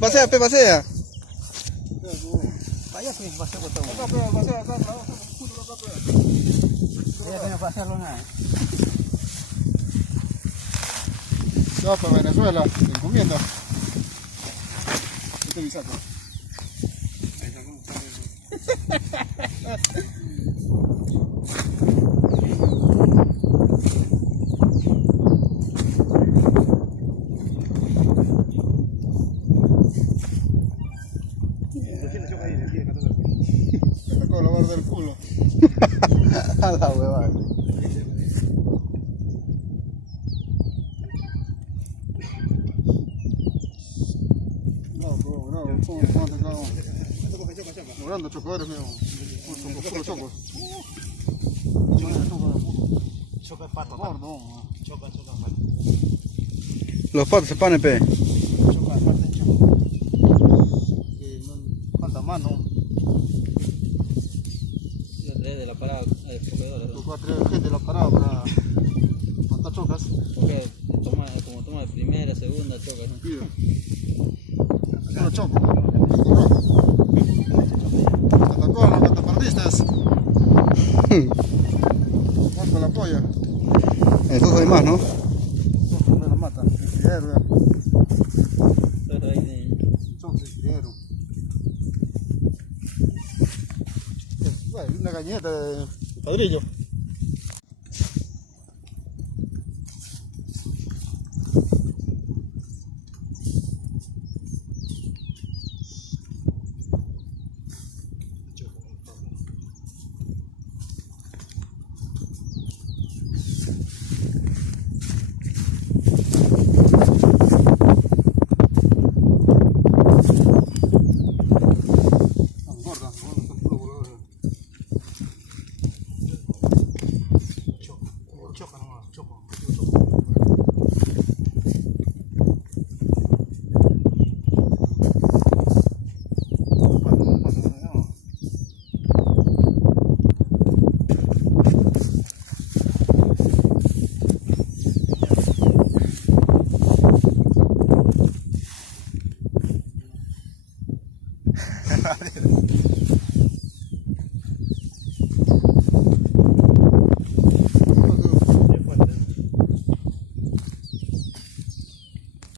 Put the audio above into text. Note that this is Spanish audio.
Pasea, pe, pasea. Vaya pues, pasea por todo. Acá, pasea, acá, justo acá, Ya que no pasearlo nada. ya para Venezuela, te encomienda. Este bisaco. Me sacó la barra del culo. A la huevada. No, ¿cómo te cago? Logrando chocadores, mío. Puro chocos. Choca el pato. Gordo. Choca el pato. Los patos se ponen, pe. Choca el pato. Falta más, ¿no? De la parada de proveedores. Tocó a traer gente de la parada para matar chocas. Porque como toma de primera, segunda, choca. Pide. Puro choco. Atacó a los catapardistas. Vamos con la polla. Eso hay más, ¿no? Choco me la mata. Criero, Todo ahí de... choco de criero. Una galleta de padrillo.